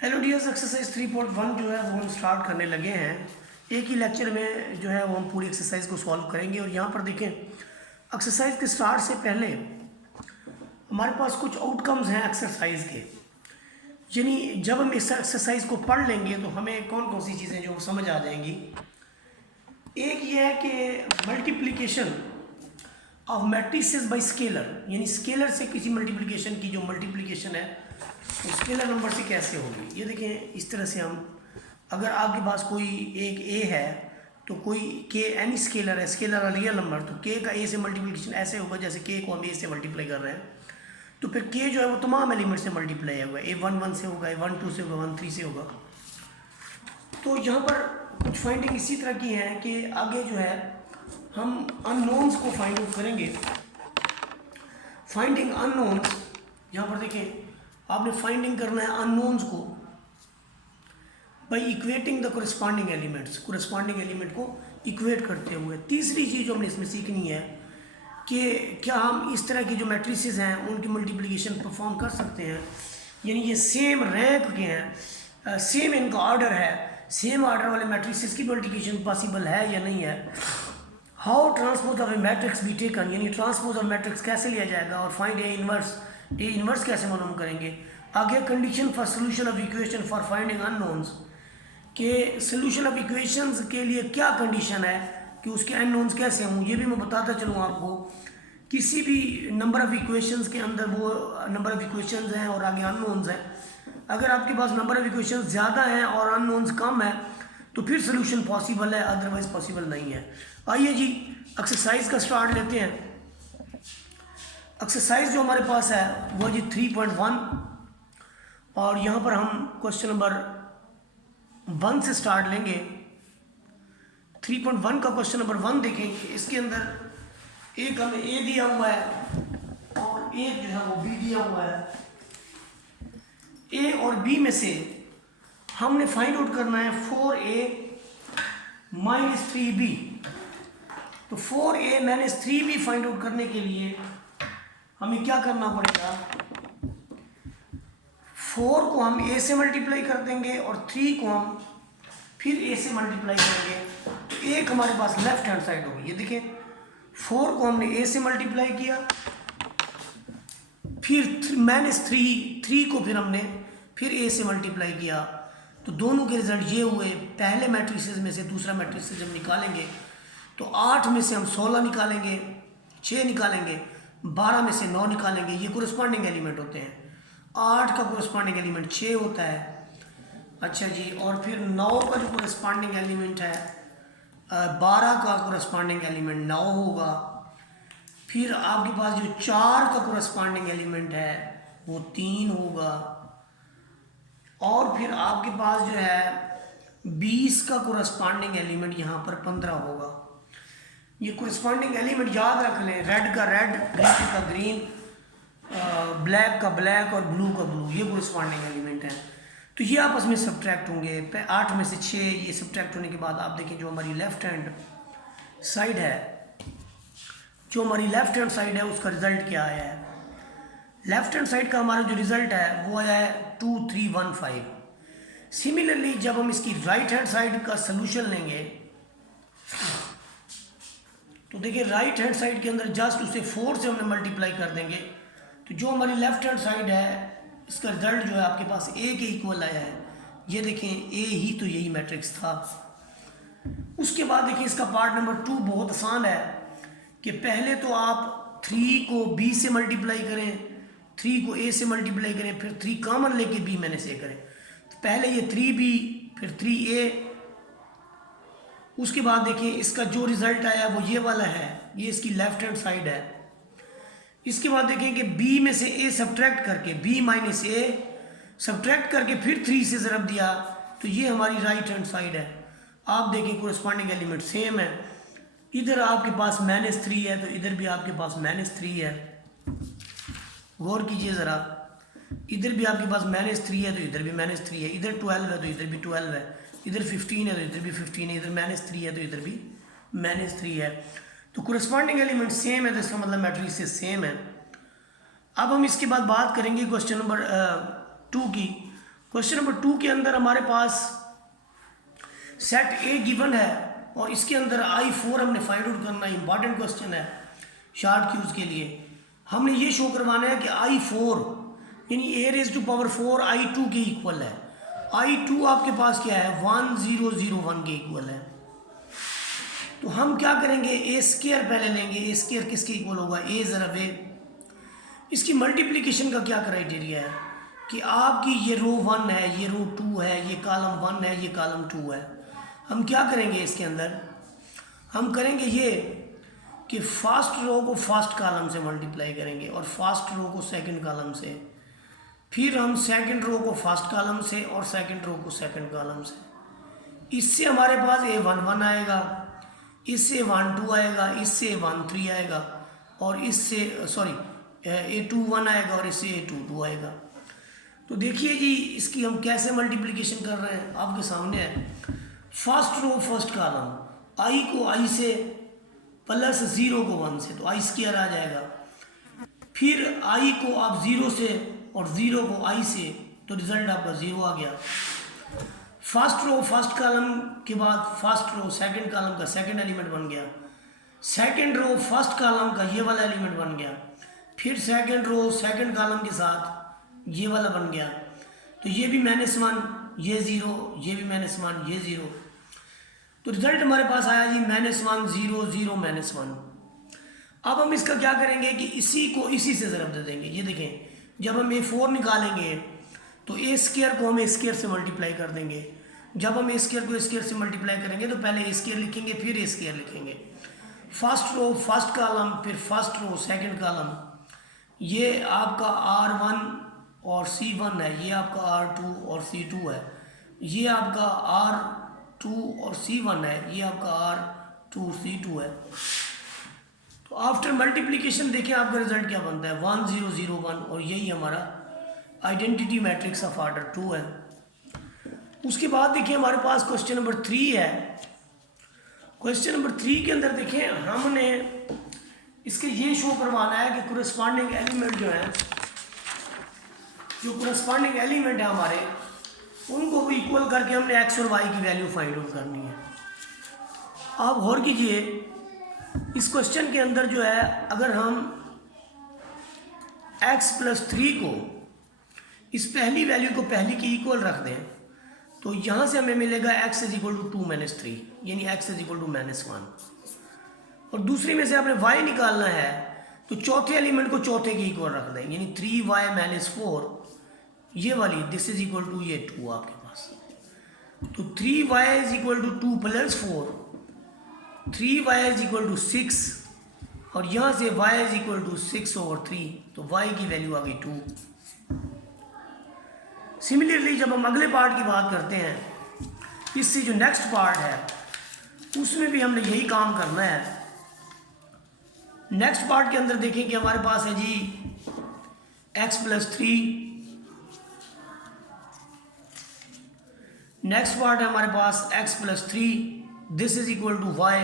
Hello dears, exercise 3.1 जो है वो हम स्टार्ट करने लगे हैं। एक ही लेक्चर में जो है वो हम पूरी एक्सरसाइज को सॉल्व करेंगे। और यहाँ पर देखें, एक्सरसाइज के स्टार्ट से पहले हमारे पास कुछ आउटकम्स हैं एक्सरसाइज के। यानी जब हम इस एक्सरसाइज को पढ़ लेंगे तो हमें कौन कौन सी चीज़ें जो समझ आ जाएंगी। एक ये है कि multiplication of matrices bye scalar, यानी स्केलर से किसी मल्टीप्लिकेशन की जो मल्टीप्लिकेशन है वो स्केलर नंबर से कैसे होगी। ये देखें, इस तरह से हम, अगर आपके पास कोई एक ए है तो कोई के एनी स्केलर है, स्केलर रियल नंबर, तो के का ए से मल्टीप्लिकेशन ऐसे होगा जैसे के को हम ए से मल्टीप्लाई कर रहे हैं, तो फिर के जो है वो तमाम एलिमेंट से मल्टीप्लाई होगा। ए 1 से होगा, ए 1 से होगा, 1 3 से होगा। तो यहाँ पर कुछ फाइंडिंग इसी तरह की है कि आगे जो है हम अननोन्स को फाइंड आउट करेंगे। फाइंडिंग अननोन्स, यहाँ पर देखें, आपने फाइंडिंग करना है अननोन्स को by equating the corresponding elements, corresponding element को इक्वेट करते हुए। तीसरी चीज़ जो हमने इसमें सीखनी है कि क्या हम इस तरह की जो मैट्रिसेस हैं उनकी मल्टीप्लिकेशन परफॉर्म कर सकते हैं, यानी ये सेम रैंक के हैं, सेम इनका ऑर्डर है, सेम ऑर्डर वाले मैट्रिसेस की मल्टीप्लिकेशन पॉसिबल है या नहीं है। How transpose of A matrix be taken, यानी ट्रांसपोज ऑफ मैट्रिक्स कैसे लिया जाएगा, और फाइंड ए इनवर्स कैसे मालूम करेंगे। आगे condition for solution of equation for finding unknowns, के सोल्यूशन ऑफ इक्वेशंस के लिए क्या कंडीशन है कि उसके अननोन्स कैसे हों, ये भी मैं बताता चलूँ आपको। किसी भी नंबर ऑफ इक्वेशंस के अंदर वो नंबर ऑफ इक्वेशंस हैं और आगे अननोन्स हैं। अगर आपके पास नंबर ऑफ इक्वेशंस ज़्यादा हैं और अननोन्स कम है तो फिर सोल्यूशन पॉसिबल है, अदरवाइज पॉसिबल नहीं है। आइए जी एक्सरसाइज का स्टार्ट लेते हैं। एक्सरसाइज जो हमारे पास है वो जी 3.1, और यहाँ पर हम क्वेश्चन नंबर 1 से स्टार्ट लेंगे। 3.1 का क्वेश्चन नंबर 1 देखेंगे। इसके अंदर एक हमें ए दिया हुआ है और एक जो है वो बी दिया हुआ है। ए और बी में से हमने फाइंड आउट करना है 4a माइनस 3b। तो 4a minus 3b find out करने के लिए हमें क्या करना पड़ेगा, 4 को हम a से मल्टीप्लाई कर देंगे और 3 को हम फिर a से मल्टीप्लाई करेंगे। तो एक हमारे पास लेफ्ट हैंड साइड होगी। ये देखिए, 4 को हमने a से मल्टीप्लाई किया, फिर माइनस 3 को फिर हमने फिर a से मल्टीप्लाई किया। तो दोनों के रिजल्ट ये हुए। पहले मैट्रिसेस में से दूसरा मैट्रिसेस जब निकालेंगे तो 8 में से हम 16 निकालेंगे, 6 निकालेंगे, 12 में से 9 निकालेंगे। ये कोरिस्पॉन्डिंग एलिमेंट होते हैं। 8 का कोरिस्पॉन्डिंग एलिमेंट 6 होता है। अच्छा जी, और फिर 9 का जो कोरिस्पॉन्डिंग एलिमेंट है 12 का कोरिस्पॉन्डिंग एलिमेंट 9 होगा। फिर आपके पास जो 4 का कोरिस्पॉन्डिंग एलिमेंट है वो 3 होगा। और फिर आपके पास जो है 20 का कोरिस्पॉन्डिंग एलिमेंट यहाँ पर 15 होगा। ये कोरिस्पॉन्डिंग एलिमेंट याद रख लें, रेड का रेड, ग्रीन का ग्रीन, ब्लैक का ब्लैक और ब्लू का ब्लू, ये कोरिस्पॉन्डिंग एलिमेंट हैं। तो ये आपस में सब्ट्रैक्ट होंगे। 8 में से 6, ये सब्ट्रैक्ट होने के बाद आप देखें जो हमारी लेफ्ट हैंड साइड है, जो हमारी लेफ्ट हैंड साइड है उसका रिजल्ट क्या आया है। लेफ्ट हैंड साइड का हमारा जो रिजल्ट है वो आया है 2315। सिमिलरली जब हम इसकी राइट हैंड साइड का सोल्यूशन लेंगे तो देखिए, राइट हैंड साइड के अंदर जस्ट उसे 4 से हमने मल्टीप्लाई कर देंगे। तो जो हमारी लेफ्ट हैंड साइड है इसका रिजल्ट जो है आपके पास ए के इक्वल आया है। ये देखें, ए ही तो यही मैट्रिक्स था। उसके बाद देखिए इसका पार्ट नंबर 2 बहुत आसान है कि पहले तो आप 3 को b से मल्टीप्लाई करें, 3 को a से मल्टीप्लाई करें, फिर 3 कॉमन लेके b माइनस a करें। तो पहले ये 3b फिर 3a। उसके बाद देखिए इसका जो रिजल्ट आया वो ये वाला है, ये इसकी लेफ्ट हैंड साइड है। इसके बाद देखें कि b में से a सब्ट्रैक्ट करके, b माइनस a सब्ट्रैक्ट करके फिर 3 से ज़रब दिया, तो ये हमारी राइट हैंड साइड है। आप देखें कोरिस्पॉन्डिंग एलिमेंट सेम है। इधर आपके पास -3 है तो इधर भी आपके पास -3 है। गौर कीजिए ज़रा, इधर भी आपके पास -3 है तो इधर भी -3 है, इधर 12 है तो इधर भी 12 है, इधर 15 है तो इधर भी 15 है, इधर -3 है तो इधर भी -3 है। तो कोरिस्पॉन्डिंग एलिमेंट सेम है तो इसका मतलब मैट्रिसेस सेम है। अब हम इसके बाद बात करेंगे क्वेश्चन नंबर 2 की। क्वेश्चन नंबर 2 के अंदर हमारे पास सेट ए गिवन है और इसके अंदर I4 हमने फाइंड आउट करना है। इंपॉर्टेंट क्वेश्चन है शॉर्ट क्यूज के लिए। हमने ये शो करवाना है कि I4 यानी a⁴ I2 के इक्वल है। I2 आपके पास क्या है 1001 के इक्वल है। तो हम क्या करेंगे a² पहले लेंगे। a² किसके इक्वल होगा a ज़रब a। इसकी मल्टीप्लिकेशन का क्या क्राइटेरिया है कि आपकी ये रो 1 है, ये रो 2 है, ये कॉलम 1 है, ये कॉलम 2 है। हम क्या करेंगे इसके अंदर, हम करेंगे ये कि फर्स्ट रो को फर्स्ट कॉलम से मल्टीप्लाई करेंगे और फर्स्ट रो को सेकंड कॉलम से, फिर हम सेकंड रो को फर्स्ट कॉलम से और सेकंड रो को सेकंड कॉलम से। इससे हमारे पास a11 आएगा, इससे 12 आएगा, इससे 13 आएगा और इससे a21 आएगा और इससे a22 आएगा। तो देखिए जी इसकी हम कैसे मल्टीप्लिकेशन कर रहे हैं, आपके सामने है। First row first column, i को i से प्लस 0 को 1 से, तो i² आ जाएगा। फिर i को आप 0 से और 0 को i से, तो रिजल्ट आपका 0 आ गया। फर्स्ट रो फर्स्ट कॉलम के बाद फर्स्ट रो सेकंड कॉलम का सेकंड एलिमेंट बन गया। सेकंड रो फर्स्ट कॉलम का ये वाला एलिमेंट बन गया। फिर सेकंड रो सेकंड कॉलम के साथ ये वाला बन गया। तो ये भी -1, ये 0, ये भी -1, ये 0। तो रिजल्ट हमारे पास आया जी -1 0 0 -1। अब हम इसका क्या करेंगे कि इसी को इसी से ज़रब दे देंगे। ये देखें जब हम a4 निकालेंगे तो a² को हम a² से मल्टीप्लाई कर देंगे। जब हम a² को a² से मल्टीप्लाई करेंगे तो पहले a² लिखेंगे फिर a² लिखेंगे। फर्स्ट रो फर्स्ट कॉलम फिर फर्स्ट रो सेकंड कॉलम, ये आपका R1 और C1 है, ये आपका R2 और C2 है, ये आपका R2 और C1 है, ये आपका R2 C2 है। तो आफ्टर मल्टीप्लिकेशन देखें आपका रिजल्ट क्या बनता है 1 0 0 1 और यही हमारा आइडेंटिटी मैट्रिक्स ऑफ ऑर्डर 2 है। उसके बाद देखिए हमारे पास क्वेश्चन नंबर 3 है। क्वेश्चन नंबर 3 के अंदर देखें हमने इसके ये शो करवाना है कि कोरेस्पॉन्डिंग एलिमेंट जो है, जो कोरेस्पॉन्डिंग एलिमेंट है हमारे, उनको भी इक्वल करके हमने x और y की वैल्यू फाइंड आउट करनी है। आप गौर कीजिए इस क्वेश्चन के अंदर जो है अगर हम x + 3 को इस पहली वैल्यू को पहली की इक्वल रख दें तो यहाँ से हमें मिलेगा x = 2 - 3 यानी x = -1। और दूसरी में से आपने y निकालना है तो चौथे एलिमेंट को चौथे की इक्वल रख दें यानी 3y - 4, ये वाली दिस इज इक्वल टू ये 2 आपके पास। तो 3y = 2 + 4, 3y = 6 और यहाँ से y = 6/3, तो y की वैल्यू आ गई 2। सिमिलरली जब हम अगले पार्ट की बात करते हैं, इससे जो नेक्स्ट पार्ट है उसमें भी हमने यही काम करना है। नेक्स्ट पार्ट के अंदर देखें कि हमारे पास है जी x + 3, नेक्स्ट पार्ट है हमारे पास x + 3 this is equal to y।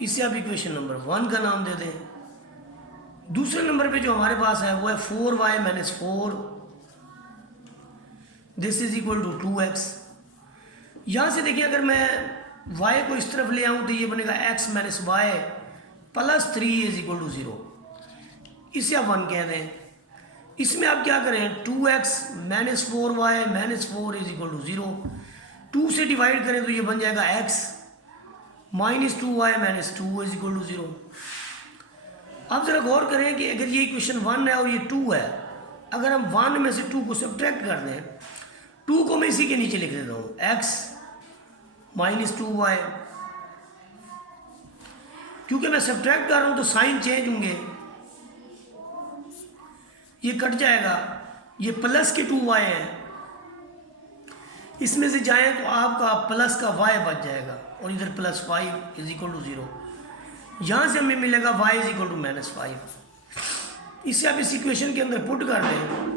इसे आप इक्वेशन नंबर 1 का नाम दे दें। दूसरे नंबर पे जो हमारे पास है वो है 4y - 4 this is equal to 2x। यहाँ से देखिए अगर मैं y को इस तरफ ले आऊँ तो ये बनेगा x - y + 3 = 0। इसे आप 1 कह दें। इसमें आप क्या करें 2x - 4y - 4 = 0। 2 से डिवाइड करें तो ये बन जाएगा x - 2y - 2 = 0। अब ज़रा गौर करें कि अगर ये इक्वेशन 1 है और ये 2 है, अगर हम 1 में से 2 को सब्ट्रैक्ट कर दें, 2 को मैं इसी के नीचे लिख देता हूँ x - 2y, क्योंकि मैं सब्ट्रैक्ट कर रहा हूँ तो साइन चेंज होंगे, ये कट जाएगा। ये प्लस के 2y है, इसमें से जाएं तो आपका प्लस का y बच जाएगा और इधर +5 = 0। यहाँ से हमें मिलेगा y = -5। इसे आप इस इक्वेशन के अंदर पुट कर दें,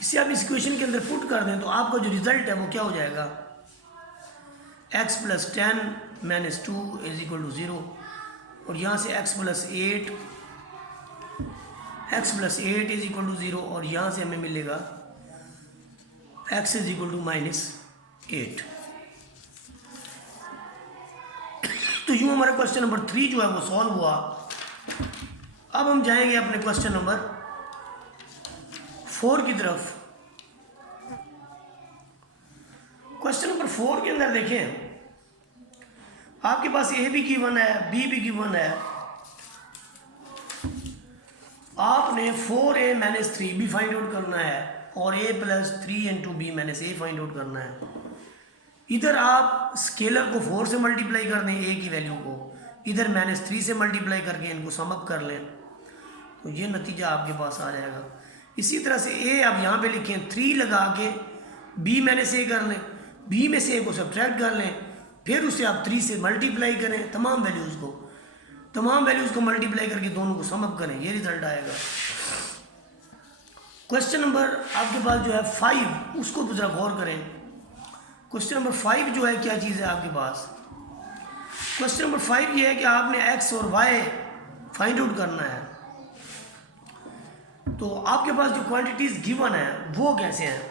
इसे आप इस इक्वेशन के अंदर पुट कर दें तो आपका जो रिजल्ट है वो क्या हो जाएगा x + 10 - 2 = 0 और यहाँ से x + 8 x plus 8 is equal to 0 और यहाँ से हमें मिलेगा x इज इक्वल टू -8। तो यूँ हमारा क्वेश्चन नंबर 3 जो है वो सॉल्व हुआ। अब हम जाएंगे अपने क्वेश्चन नंबर 4 की तरफ। क्वेश्चन नंबर 4 के अंदर देखें, आपके पास ए भी गिवन है, बी भी गिवन है। आपने 4a - 3b फाइंड आउट करना है और a + 3 × b - a find out करना है। इधर आप स्केलर को 4 से मल्टीप्लाई कर दें a की वैल्यू को, इधर -3 से मल्टीप्लाई करके इनको सम अप कर लें, तो ये नतीजा आपके पास आ जाएगा। इसी तरह से a आप यहाँ पे लिखें, 3 लगा के b - a कर लें, b में से a को सब्ट्रैक्ट कर लें, फिर उसे आप 3 से मल्टीप्लाई करें, तमाम वैल्यूज़ को मल्टीप्लाई करके दोनों को सम अप करें, ये रिजल्ट आएगा। क्वेश्चन नंबर आपके पास जो है 5, उसको ज़रा गौर करें। क्वेश्चन नंबर 5 जो है क्या चीज़ है आपके पास? क्वेश्चन नंबर 5 ये है कि आपने x और y फाइंड आउट करना है। तो आपके पास जो क्वांटिटीज़ गिवन है वो कैसे हैं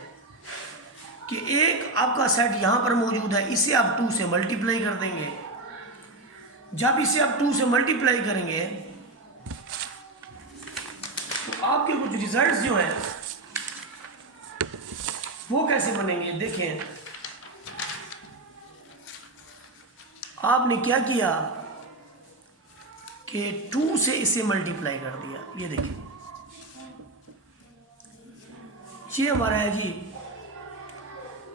कि एक आपका सेट यहाँ पर मौजूद है, इसे आप 2 से मल्टीप्लाई कर देंगे। जब इसे आप 2 से मल्टीप्लाई करेंगे तो आपके कुछ रिजल्ट्स जो हैं वो कैसे बनेंगे। देखें, आपने क्या किया कि 2 से इसे मल्टीप्लाई कर दिया। ये देखिए, ये हमारा है जी।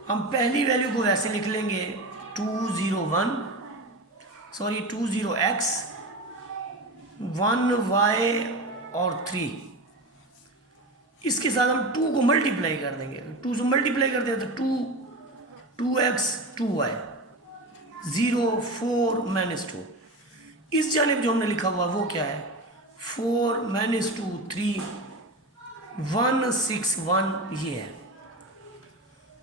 हम पहली वैल्यू को वैसे लिख लेंगे 2x 1y और 3। इसके साथ हम 2 को मल्टीप्लाई कर देंगे। 2 से मल्टीप्लाई करते हैं तो 2x 2y 0 4 -2। इस जानिब जो हमने लिखा हुआ वो क्या है? 4 -2 3 1 6 1, ये है।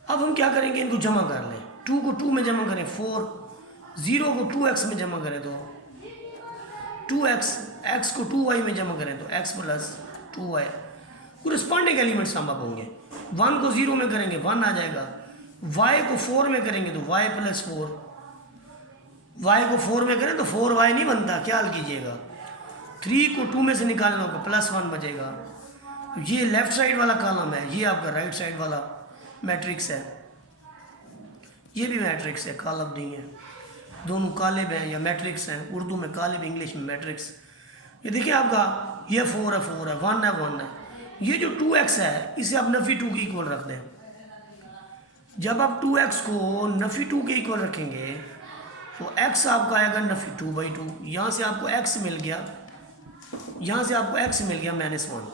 अब हम क्या करेंगे, इनको जमा कर लें। 2 को 2 में जमा करें 4, 0 को 2x में जमा करें तो 2x, x को 2y में जमा करें तो x + 2y। Corresponding element sum up होंगे। 1 को 0 में करेंगे 1 आ जाएगा, y को 4 में करेंगे तो y + 4, y को 4 में करें तो 4y नहीं बनता, ख्याल कीजिएगा। 3 को 2 में से निकालें तो +1 बचेगा। ये लेफ्ट साइड वाला कॉलम है, ये आपका राइट साइड वाला मैट्रिक्स है। ये भी मैट्रिक्स है, कॉलम नहीं है। दोनों कालिब हैं या मैट्रिक्स हैं, उर्दू में कालिब, इंग्लिश में मैट्रिक्स। ये देखिए आपका ये 4 है 4 है, 1 है 1 है। ये जो 2x है इसे आप नफी 2 के इक्वल रख दें। जब आप 2x को नफी 2 के इक्वल रखेंगे तो x आपका आएगा नफी 2/2। यहाँ से आपको x मिल गया, यहाँ से आपको x मिल गया -1।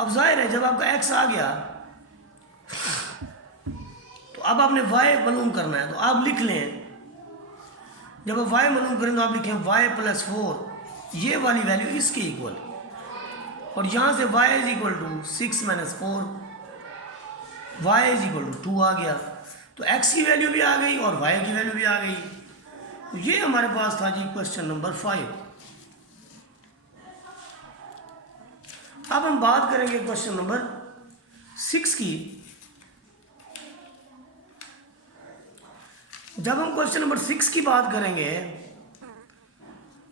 अब जाहिर है जब आपका x आ गया तो अब आपने y मालूम करना है, तो आप लिख लें। जब आप y मालूम करें तो आप लिखें y + 4, ये वाली वैल्यू इसके इक्वल, और यहाँ से y = 6 - 4, y = 2 आ गया। तो x की वैल्यू भी आ गई और y की वैल्यू भी आ गई। तो ये हमारे पास था जी क्वेश्चन नंबर 5। अब हम बात करेंगे क्वेश्चन नंबर 6 की। जब हम क्वेश्चन नंबर 6 की बात करेंगे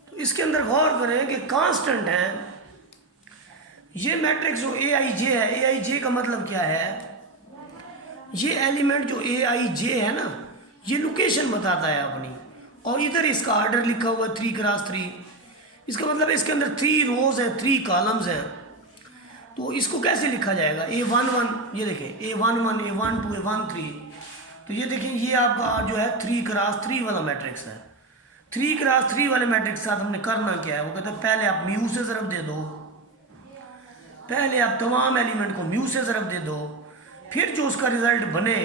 तो इसके अंदर गौर करें कि कांस्टेंट है ये मैट्रिक्स जो AIJ है। AIJ का मतलब क्या है? ये एलिमेंट जो AIJ है ना, ये लोकेशन बताता है अपनी, और इधर इसका ऑर्डर लिखा हुआ 3 × 3। इसका मतलब इसके अंदर 3 रोज है, 3 कॉलम्स हैं। तो इसको कैसे लिखा जाएगा? A11, ये देखें A11 A12 A13। तो ये देखें ये आपका जो है 3 × 3 वाला मैट्रिक्स है। 3 × 3 वाले मैट्रिक्स के साथ हमने करना क्या है? वो कहते हैं पहले आप म्यू से ज़रब दे दो, पहले आप तमाम एलिमेंट को म्यू से ज़रब दे दो, फिर जो उसका रिजल्ट बने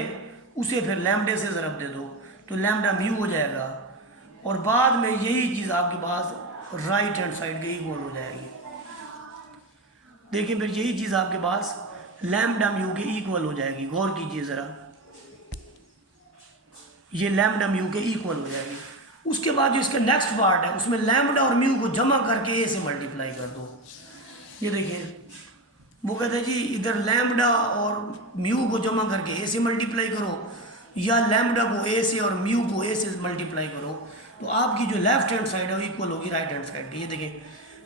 उसे फिर लैम्डे से ज़रब दे दो, तो लैम्डा म्यू हो जाएगा, और बाद में यही चीज़ आपके पास राइट हैंड साइड के इक्वल हो जाएगी। देखिए फिर यही चीज़ आपके पास लैम्डा म्यू के इक्वल हो जाएगी। गौर कीजिए ज़रा, ये लैम्डा म्यू के इक्वल हो जाएगी। उसके बाद जो इसका नेक्स्ट पार्ट है उसमें लैम्बडा और म्यू को जमा करके ए से मल्टीप्लाई कर दो। ये देखिए वो कहते हैं जी इधर लैम्बडा और म्यू को जमा करके ए से मल्टीप्लाई करो या लैम्बडा को ए से और म्यू को ए से मल्टीप्लाई करो, तो आपकी जो लेफ्ट हैंड साइड है वो इक्वल होगी राइट हैंड साइड की। ये देखिए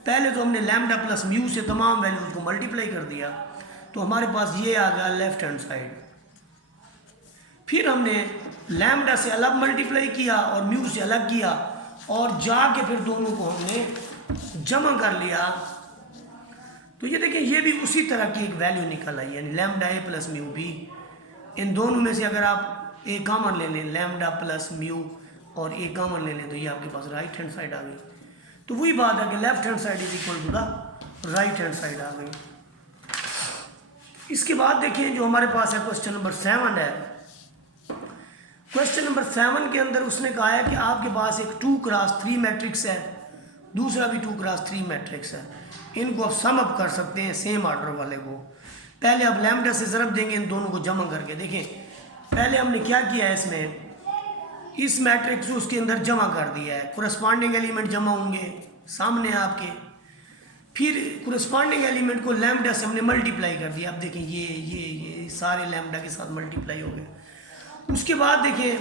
पहले तो हमने लैम्बडा प्लस म्यू से तमाम वैल्यूज को मल्टीप्लाई कर दिया, तो हमारे पास ये आ गया लेफ्ट हैंड साइड। फिर हमने लैम्बडा से अलग मल्टीप्लाई किया और म्यू से अलग किया और जाके फिर दोनों को हमने जमा कर लिया। तो ये देखिए ये भी उसी तरह की एक वैल्यू निकल आई, यानी लैम्बडा ए प्लस म्यू बी। इन दोनों में से अगर आप ए कॉमन ले लें, लैम्बडा प्लस म्यू और ए कॉमन ले लें, तो ये आपके पास राइट हैंड साइड आ गई। तो वही बात है कि left hand side is equal to the right hand side आ गई। इसके बाद देखिए जो हमारे पास है क्वेश्चन नंबर 7 है। क्वेश्चन नंबर 7 के अंदर उसने कहा है कि आपके पास एक 2x3 मैट्रिक्स है, दूसरा भी 2x3 मैट्रिक्स है, इनको आप सम अप कर सकते हैं सेम ऑर्डर वाले को। पहले आप लैम्बडा से ज़रब देंगे इन दोनों को जमा करके। देखिए पहले हमने क्या किया है, इसमें इस मैट्रिक्स को उसके अंदर जमा कर दिया है, कोरस्पॉन्डिंग एलिमेंट जमा होंगे सामने आपके। फिर कोरस्पॉन्डिंग एलिमेंट को लैम्बडा से हमने मल्टीप्लाई कर दिया। अब देखें ये सारे लैम्बडा के साथ मल्टीप्लाई हो गए। उसके बाद देखिए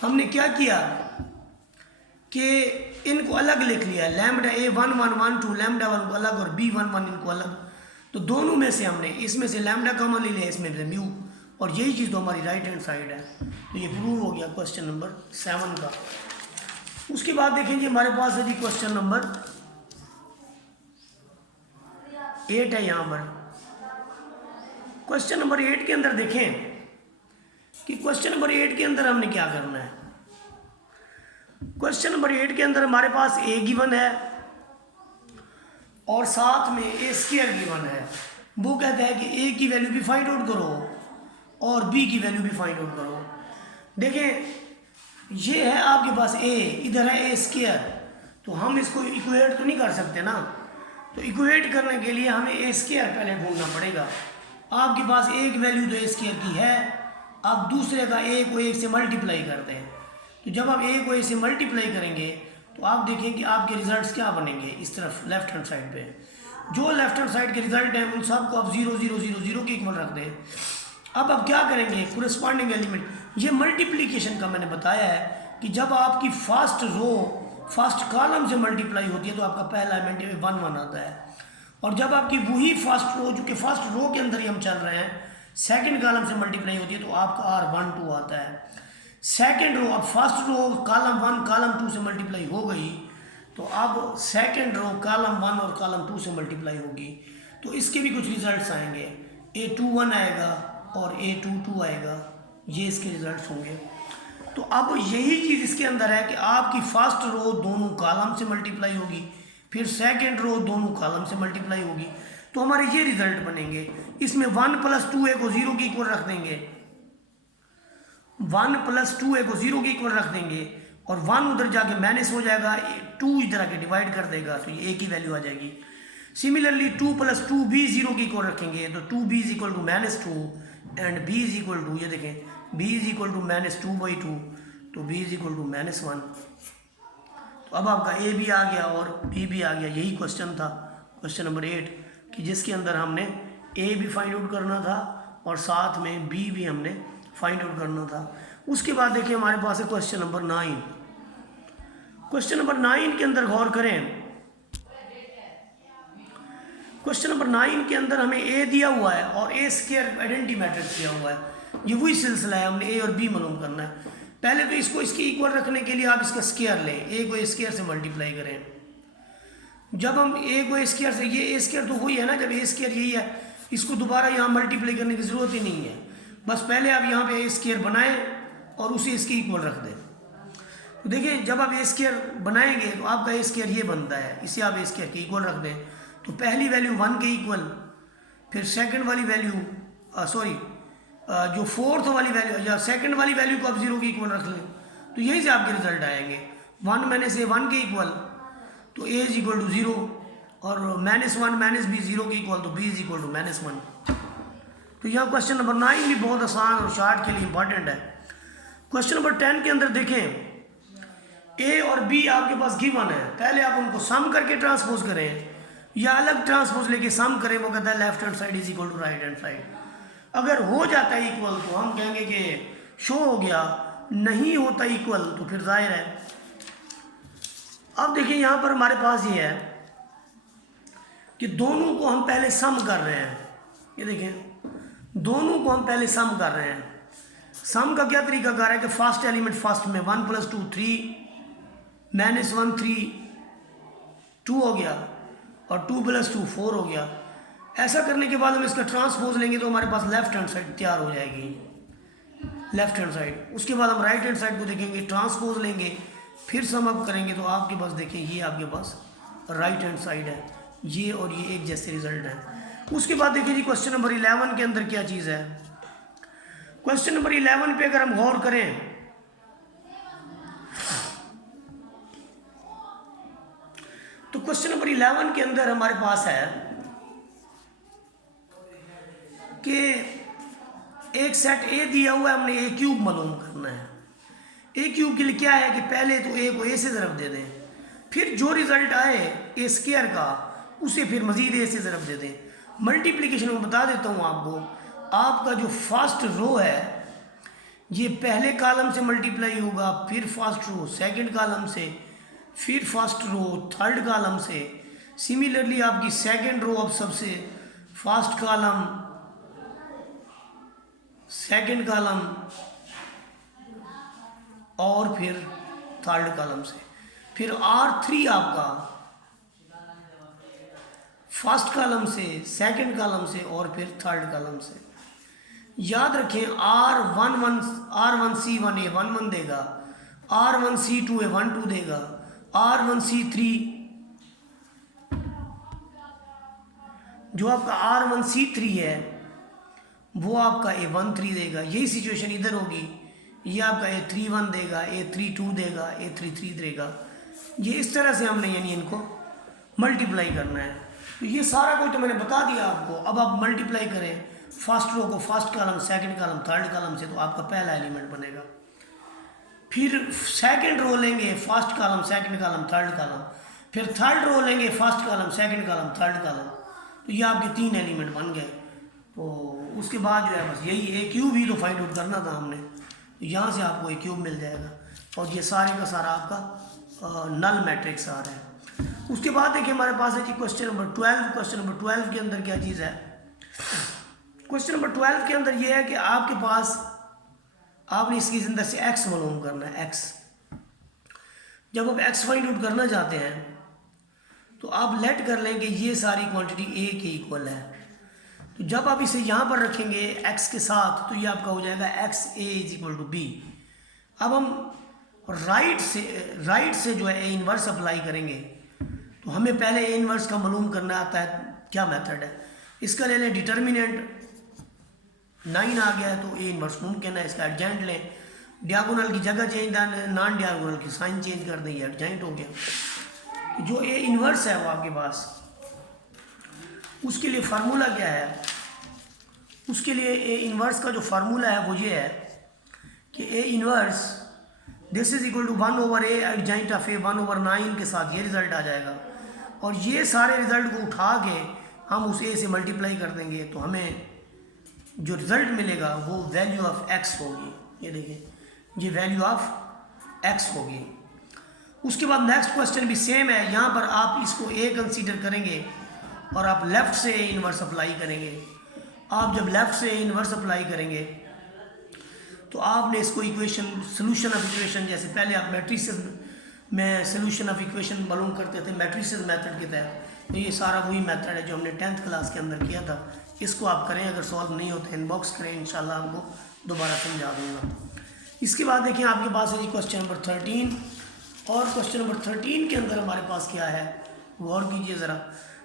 हमने क्या किया कि इनको अलग लिख लिया, लैम्बडा ए 1 1 1 2 लैम्बडा 1 को अलग और बी 1 1 इनको अलग। तो दोनों में से हमने इसमें से लैम्बडा कॉमन ले लिया, इसमें से म्यू, और यही चीज़ तो हमारी राइट हैंड साइड है। तो ये प्रूव हो गया क्वेश्चन नंबर 7 का। उसके बाद देखेंगे हमारे पास है जी क्वेश्चन नंबर 8 है यहाँ पर। क्वेश्चन नंबर 8 के अंदर देखें कि क्वेश्चन नंबर 8 के अंदर हमने क्या करना है। क्वेश्चन नंबर 8 के अंदर हमारे पास ए गिवन है और साथ में ए स्क्वायर गिवन है। वो कहता है कि ए की वैल्यू भी फाइंड आउट करो और बी की वैल्यू भी फाइंड आउट करो। देखें ये है आपके पास ए, इधर है ए स्क्वायर, तो हम इसको इक्वेट तो नहीं कर सकते ना। तो इक्वेट करने के लिए हमें ए स्क्वायर पहले ढूंढना पड़ेगा। आपके पास एक वैल्यू तो ए स्क्वायर की है, अब दूसरे का ए को एक से मल्टीप्लाई करते हैं। तो जब आप ए को ए से मल्टीप्लाई करेंगे तो आप देखें कि आपके रिजल्ट्स क्या बनेंगे। इस तरफ लेफ्ट हैंड साइड पे जो लेफ्ट हैंड साइड के रिजल्ट हैं उन सबको आप 0 0 0 0 के इक्वल रख दें। अब आप क्या करेंगे, कोरस्पॉन्डिंग एलिमेंट, ये मल्टीप्लिकेशन का मैंने बताया है कि जब आपकी फर्स्ट रो फर्स्ट कॉलम से मल्टीप्लाई होती है तो आपका पहला एलिमेंट 1 1 आता है, और जब आपकी वही फर्स्ट रो जो कि फर्स्ट रो के अंदर ही हम चल रहे हैं सेकंड कॉलम से मल्टीप्लाई होती है तो आपका R 1 2 आता है। सेकंड रो, अब फर्स्ट रो कॉलम 1 कॉलम 2 से मल्टीप्लाई हो गई तो अब सेकंड रो कॉलम 1 और कॉलम 2 से मल्टीप्लाई होगी, तो इसके भी कुछ रिजल्ट्स आएंगे। A21 आएगा और A22 आएगा, ये इसके रिजल्ट्स होंगे। तो अब यही चीज़ इसके अंदर है कि आपकी फर्स्ट रो दोनों कॉलम से मल्टीप्लाई होगी, फिर सेकंड रो दोनों कॉलम से मल्टीप्लाई होगी, तो हमारे ये रिजल्ट बनेंगे। इसमें 1 + 2a को 0 के इक्वल रख देंगे, 1 + 2a को 0 के इक्वल रख देंगे और 1 उधर जाके माइनस हो जाएगा, 2 इधर आके डिवाइड कर देगा तो ये a की वैल्यू आ जाएगी। सिमिलरली 2 + 2 भी 0 के इक्वल रखेंगे तो 2b = -2 एंड b = ये देखें b = -2/2 तो b = -1। तो अब आपका a भी आ गया और b भी आ गया। यही क्वेश्चन था क्वेश्चन नंबर 8 कि जिसके अंदर हमने a भी फाइंड आउट करना था और साथ में b भी हमने फाइंड आउट करना था। उसके बाद देखिए हमारे पास है क्वेश्चन नंबर 9। क्वेश्चन नंबर 9 के अंदर गौर करें। क्वेश्चन नंबर 9 के अंदर हमें a दिया हुआ है और a स्क्वायर आइडेंटिटी मैट्रिक्स दिया हुआ है। ये वही सिलसिला है, हमने a और b मालूम करना है। पहले तो इसको इसके इक्वल रखने के लिए आप इसका स्क्वायर लें, a को a स्क्वायर से मल्टीप्लाई करें। जब हम a को a स्क्वायर से, ये a स्क्वायर तो वही है ना, जब a स्क्वायर यही है, इसको दोबारा यहाँ मल्टीप्लाई करने की ज़रूरत ही नहीं है। बस पहले आप यहाँ पे a स्क्वायर बनाएं और उसे इसके इक्वल रख दें। तो देखिए जब आप a स्क्वायर बनाएंगे तो आपका a स्क्वायर ये बनता है, इसे आप a स्क्वायर के इक्वल रख दें तो पहली वैल्यू 1 के इक्वल, फिर सेकंड वाली वैल्यू जो फोर्थ वाली वैल्यू या सेकंड वाली वैल्यू को आप 0 के इक्वल रख लें तो यहीं से आपके रिजल्ट आएंगे। 1 - a 1 के इक्वल तो a = 0 और -1 - b 0 के इक्वल तो b = -1। तो यहाँ क्वेश्चन नंबर 9 भी बहुत आसान और शार्ट के लिए इंपॉर्टेंट है। क्वेश्चन नंबर 10 के अंदर देखें ए और बी आपके पास गिवन है, पहले आप उनको सम करके ट्रांसपोज करें या अलग ट्रांसपोज लेके सम करें, वो कहता है left hand side is equal to right hand side. अगर हो जाता है इक्वल तो हम कहेंगे कि शो हो गया, नहीं होता इक्वल तो फिर जाहिर है। अब देखिए यहाँ पर हमारे पास ये है कि दोनों को हम पहले सम कर रहे हैं, ये देखें दोनों को हम पहले सम कर रहे हैं। सम का क्या तरीका कार है कि फर्स्ट एलिमेंट फर्स्ट में 1 + 2 3 -1 3 2 हो गया और 2 + 2 4 हो गया। ऐसा करने के बाद हम इसका ट्रांसपोज लेंगे तो हमारे पास लेफ्ट हैंड साइड तैयार हो जाएगी, लेफ्ट हैंड साइड। उसके बाद हम राइट हैंड साइड को देखेंगे, ट्रांसपोज लेंगे, फिर सम अप करेंगे तो आपके पास देखिए ये आपके पास राइट हैंड साइड है, ये और ये एक जैसे रिजल्ट है। उसके बाद देखिए जी क्वेश्चन नंबर 11 के अंदर क्या चीज़ है। क्वेश्चन नंबर 11 पे अगर हम गौर करें तो क्वेश्चन नंबर 11 के अंदर हमारे पास है कि एक सेट ए दिया हुआ है, हमने ए क्यूब मालूम करना है। ए क्यूब के लिए क्या है कि पहले तो ए को ए से ज़रब दे दें, फिर जो रिजल्ट आए ए स्क्वायर का उसे फिर मज़ीद ए से ज़रब दे दें। मल्टीप्लिकेशन में बता देता हूँ आपको, आपका जो फर्स्ट रो है ये पहले कॉलम से मल्टीप्लाई होगा, फिर फर्स्ट रो सेकंड कॉलम से, फिर फर्स्ट रो थर्ड कॉलम से। सिमिलरली आपकी सेकंड रो अब सबसे फर्स्ट कॉलम सेकंड कॉलम और फिर थर्ड कॉलम से, फिर R3 आपका फर्स्ट कॉलम से सेकंड कॉलम से और फिर थर्ड कॉलम से। याद रखें R1C1 A 1 1 देगा, R1C2 A 1 2 देगा, R1C3 जो आपका R1C3 है वो आपका A1 3 देगा। यही सिचुएशन इधर होगी, ये आपका A3 1 देगा, A3 2 देगा, A3 3 देगा। ये इस तरह से हमने यानी इनको मल्टीप्लाई करना है। तो ये सारा कुछ तो मैंने बता दिया आपको। अब आप मल्टीप्लाई करें फर्स्ट रो को first column second column third column से, तो आपका पहला एलिमेंट बनेगा। फिर सेकंड रो लेंगे first column second column third column, फिर थर्ड रो लेंगे first column second column third column, तो ये आपके 3 एलिमेंट बन गए। तो उसके बाद जो है बस यही ए क्यूब ही तो फाइंड आउट करना था हमने, तो यहाँ से आपको ए क्यूब मिल जाएगा और ये सारे का सारा आपका नल मैट्रिक्स आ रहा है। उसके बाद देखिए हमारे पास है जी क्वेश्चन नंबर 12। क्वेश्चन नंबर 12 के अंदर क्या चीज़ है। क्वेश्चन नंबर 12 के अंदर ये है कि आपके पास आपने इसके अंदर से x मालूम करना है। x जब आप x फाइंड आउट करना चाहते हैं तो आप लेट कर लें कि ये सारी क्वांटिटी a के इक्वल है। तो जब आप इसे यहाँ पर रखेंगे x के साथ तो ये आपका हो जाएगा XA = B। अब हम राइट से जो है A इन्वर्स अप्लाई करेंगे, तो हमें पहले A इन्वर्स का मालूम करना आता है। क्या मेथड है इसका, ले लें डिटर्मिनेंट 9 आ गया है तो A इन्वर्स मुमकिन है। इसका एडजेंट लें, डियागोनल की जगह चेंज, नॉन डियागोनल की साइन चेंज कर दें, ये एडजेंट हो गया। जो A इन्वर्स है वो आपके पास, उसके लिए फार्मूला क्या है। उसके लिए A इन्वर्स का जो फार्मूला है वो ये है कि A inverse this is equal to 1/A adjoint of A 1/9 के साथ ये रिजल्ट आ जाएगा। और ये सारे रिजल्ट को उठा के हम उस A से मल्टीप्लाई कर देंगे तो हमें जो रिजल्ट मिलेगा वो वैल्यू ऑफ x होगी। ये देखिए ये वैल्यू ऑफ x होगी। उसके बाद नेक्स्ट क्वेश्चन भी सेम है। यहाँ पर आप इसको A कंसीडर करेंगे और आप लेफ़्ट से A इन्वर्स अप्लाई करेंगे। आप जब लेफ़्ट से A इन्वर्स अप्लाई करेंगे तो आपने इसको इक्वेशन सोल्यूशन ऑफ इक्वेशन, जैसे पहले आप मैट्रिसेस में सोल्यूशन ऑफ इक्वेशन मालूम करते थे मैट्रिसेस मेथड के तहत, तो ये सारा वही मेथड है जो हमने 10th क्लास के अंदर किया था। इसको आप करें, अगर सॉल्व नहीं होते इनबॉक्स करें, इंशाल्लाह आपको दोबारा समझा दूँगा। इसके बाद देखिए आपके पास है जी क्वेश्चन नंबर 13। और क्वेश्चन नंबर 13 के अंदर हमारे पास क्या है गौर कीजिए ज़रा।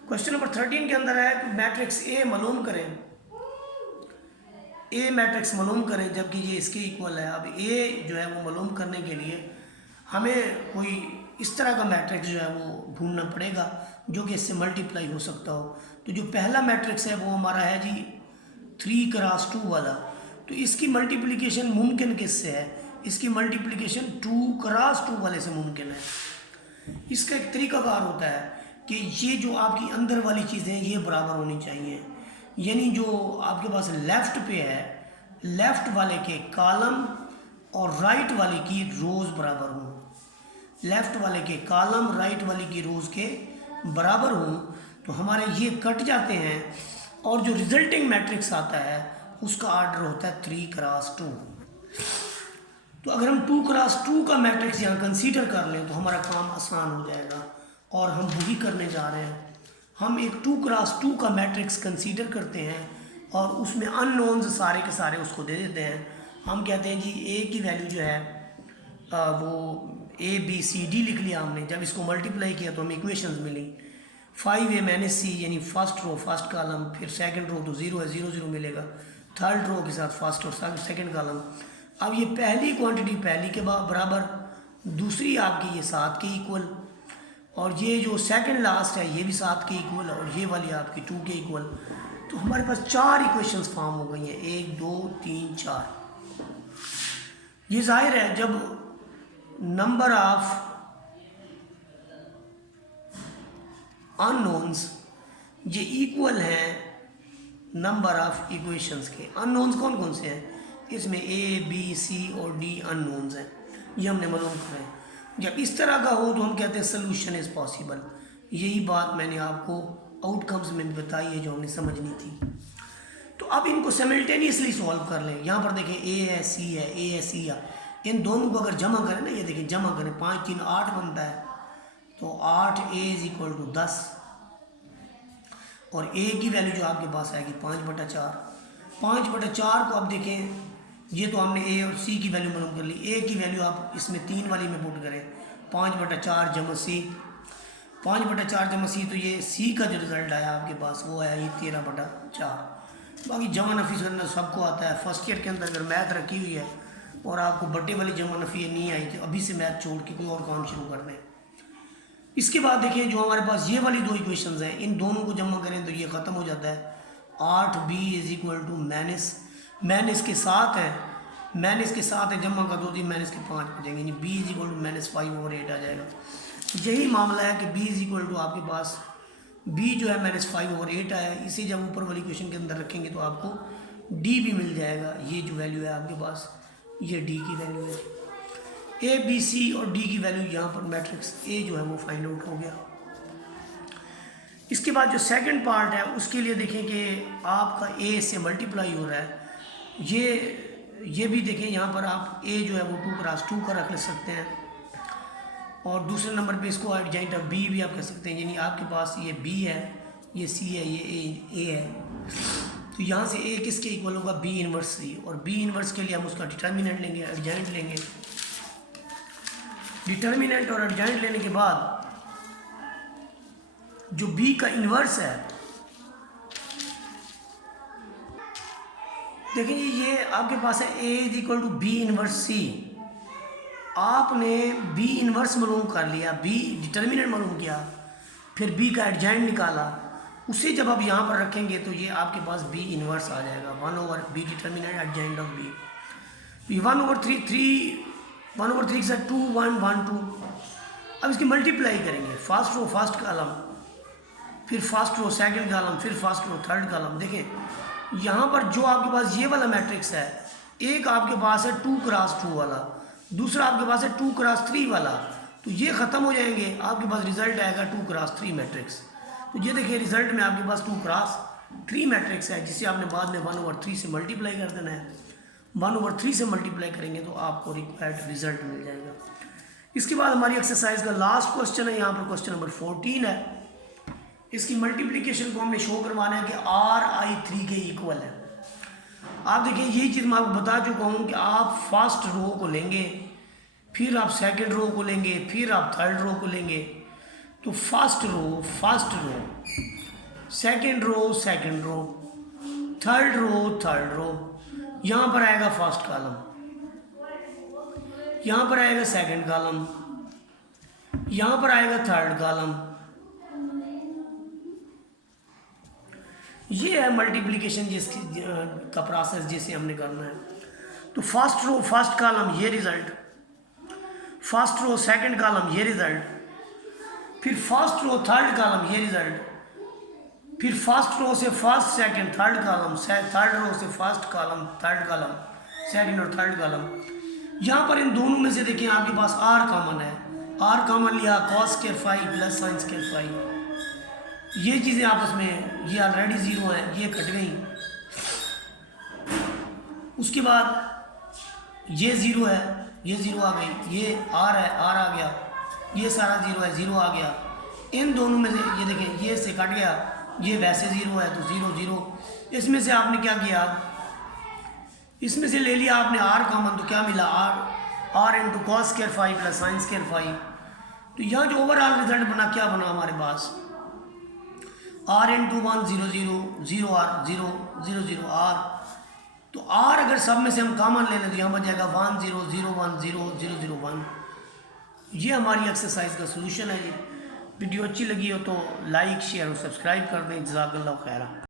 क्वेश्चन नंबर 13 के अंदर है मैट्रिक्स ए मालूम करें, ए मैट्रिक्स मालूम करें जबकि ये इसके इक्वल है। अब ए जो है वो मालूम करने के लिए हमें कोई इस तरह का मैट्रिक्स जो है वो ढूंढना पड़ेगा जो कि इससे मल्टीप्लाई हो सकता हो। तो जो पहला मैट्रिक्स है वो हमारा है जी 3 × 2 वाला। तो इसकी मल्टीप्लिकेशन मुमकिन किससे है, इसकी मल्टीप्लिकेशन 2x2 वाले से मुमकिन है। इसका एक तरीकाकार होता है कि ये जो आपकी अंदर वाली चीज़ें हैं ये बराबर होनी चाहिए, यानी जो आपके पास लेफ़्ट पे है, लेफ़्ट वाले के कॉलम और राइट वाले की रोज़ बराबर हों, लेफ़्ट वाले के कॉलम राइट वाले की रोज़ के बराबर हों, तो हमारे ये कट जाते हैं और जो रिजल्टिंग मैट्रिक्स आता है उसका ऑर्डर होता है 3x2। तो अगर हम 2x2 का मैट्रिक्स यहाँ कंसीडर कर लें तो हमारा काम आसान हो जाएगा, और हम वही करने जा रहे हैं। हम एक 2x2 का मैट्रिक्स कंसीडर करते हैं और उसमें अननोन्स सारे के सारे उसको दे देते हैं। हम कहते हैं जी ए की वैल्यू जो है वो ABCD लिख लिया हमने। जब इसको मल्टीप्लाई किया तो हमें इक्वेशंस मिली 5A - C, यानी फर्स्ट रो फर्स्ट कॉलम, फिर सेकंड रो तो 0 है 0 0 मिलेगा, थर्ड रो के साथ फर्स्ट और सेकंड कॉलम। अब ये पहली क्वांटिटी पहली के बराबर, दूसरी आपकी ये 7 के इक्वल, और ये जो सेकंड लास्ट है ये भी 7 के इक्वल, और ये वाली आपकी 2 के इक्वल। तो हमारे पास 4 इक्वेशंस फॉर्म हो गई हैं, 1 2 3 4। ये जाहिर है जब नंबर ऑफ अननोन्स ये इक्वल हैं नंबर ऑफ इक्वेशंस के। अननोन्स कौन कौन से हैं? इसमें A B C और D अननोन्स हैं, ये हमने मालूम करें। जब इस तरह का हो तो हम कहते हैं सोल्यूशन इज़ पॉसिबल। यही बात मैंने आपको आउटकम्स में भी बताई है जो हमने समझनी थी। तो अब इनको सिमिल्टेनियसली सॉल्व कर लें। यहाँ पर देखें A है C है, A है C है, इन दोनों को अगर जमा करें ना, ये देखिए जमा करें 5 3 8 बनता है, तो 8A = 10, और A की वैल्यू जो आपके पास आएगी 5/4। 5/4 को अब देखें, ये तो हमने A और C की वैल्यू मालूम कर ली। A की वैल्यू आप इसमें 3 वाली में पुट करें, 5/4 = C, 5/4 = C, तो ये C का जो रिज़ल्ट आया आपके पास वो आया ये 13/4। बाकी जमा नफी करना सबको आता है। फर्स्ट ईयर के अंदर अगर मैथ रखी हुई है और आपको बट्टे वाली जमा नफी नहीं आई तो अभी से मैथ छोड़ के कोई और काम शुरू कर दें। इसके बाद देखिए जो हमारे पास ये वाली 2 इक्वेशंस हैं, इन दोनों को जमा करें तो ये ख़त्म हो जाता है। 8B = माइनस के साथ है, माइनस के साथ है, जमा कर दो तो माइनस के 5 बचेंगे, यानी B = -5/8 आ जाएगा। यही मामला है कि B = आपके पास B जो है -5/8 आया। इसे जब ऊपर वाली इक्वेशन के अंदर रखेंगे तो आपको D भी मिल जाएगा। ये जो वैल्यू है आपके पास ये D की वैल्यू है। A B C और D की वैल्यू यहाँ पर मैट्रिक्स A जो है वो फाइंड आउट हो गया। इसके बाद जो सेकंड पार्ट है उसके लिए देखें कि आपका A से मल्टीप्लाई हो रहा है। ये भी देखें, यहाँ पर आप A जो है वो 2x2 का रख ले सकते हैं, और दूसरे नंबर पे इसको एडजॉइंट ऑफ B भी आप कह सकते हैं, यानी आपके पास ये B है, ये C है, ये A है। तो यहाँ से A किसके इक्वल होगा? B इनवर्स C, और B इनवर्स के लिए हम उसका डिटर्मिनेंट लेंगे, एडजॉइंट लेंगे। डिटर्मिनेंट और एडजॉइंट लेने के बाद जो B का इन्वर्स है, देखिए ये आपके पास है A = B इनवर्स C। आपने B इनवर्स मालूम कर लिया, B डिटर्मिनेंट मालूम किया, फिर B का एडजॉइंट निकाला, उसे जब आप यहाँ पर रखेंगे तो ये आपके पास B इनवर्स आ जाएगा, 1/B determinant adjoint of B। 1/3 से 2 1 1 2। अब इसकी मल्टीप्लाई करेंगे, फर्स्ट रो फर्स्ट कॉलम, फिर फर्स्ट रो सेकंड कॉलम, फिर फर्स्ट रो थर्ड कॉलम। देखें यहाँ पर जो आपके पास ये वाला मैट्रिक्स है, एक आपके पास है 2x2 वाला, दूसरा आपके पास है 2x3 वाला, तो ये ख़त्म हो जाएंगे, आपके पास रिजल्ट आएगा 2x3 मैट्रिक्स। तो ये देखिए रिजल्ट में आपके पास 2x3 मैट्रिक्स है, जिसे आपने बाद में 1/3 से मल्टीप्लाई कर देना है। 1/3 से मल्टीप्लाई करेंगे तो आपको रिक्वायर्ड रिजल्ट मिल जाएगा। इसके बाद हमारी एक्सरसाइज का लास्ट क्वेश्चन है, यहाँ पर क्वेश्चन नंबर 14 है। इसकी मल्टीप्लिकेशन को हमने शो करवाना है कि RI3 के इक्वल है। आप देखिए यही चीज़ मैं आपको बता चुका हूँ कि आप फर्स्ट रो को लेंगे, फिर आप सेकंड रो को लेंगे, फिर आप थर्ड रो को लेंगे। तो first row, second row, third row, यहाँ पर आएगा फर्स्ट कॉलम, यहाँ पर आएगा सेकंड कॉलम, यहाँ पर आएगा थर्ड कॉलम। ये है मल्टीप्लिकेशन जिसकी का प्रोसेस जिसे हमने करना है। तो फर्स्ट रो फर्स्ट कॉलम ये result, first row second column ये रिजल्ट, फिर फर्स्ट रो थर्ड कॉलम ये रिजल्ट, फिर फर्स्ट रो से first second third column, third row से first column third column, second और थर्ड कॉलम। यहाँ पर इन दोनों में से देखिए आपके पास आर कॉमन है, आर कॉमन लिया cos square phi plus sine square phi, ये चीज़ें आपस में ये ऑलरेडी ज़ीरो है, ये कट गई। उसके बाद ये ज़ीरो है, ये ज़ीरो आ गई, ये आर है, आर आ गया, ये सारा ज़ीरो है, ज़ीरो आ गया। इन दोनों में से ये देखें ये से कट गया, ये वैसे ज़ीरो है तो ज़ीरो ज़ीरो। इसमें से आपने क्या किया, इसमें से ले लिया आपने आर कॉमन, तो क्या मिला R into cos square phi plus sine square phi. तो यहाँ जो ओवरऑल रिजल्ट बना क्या बना हमारे पास, R into one zero zero zero R zero zero zero R. तो आर अगर सब में से हम कॉमन ले लें तो यहाँ बच जाएगा 1 0 0 1 0 0 0 1। ये हमारी एक्सरसाइज का सोल्यूशन है। ये वीडियो अच्छी लगी हो तो लाइक शेयर और सब्सक्राइब कर दें। जज़ाकल्लाह खैरा।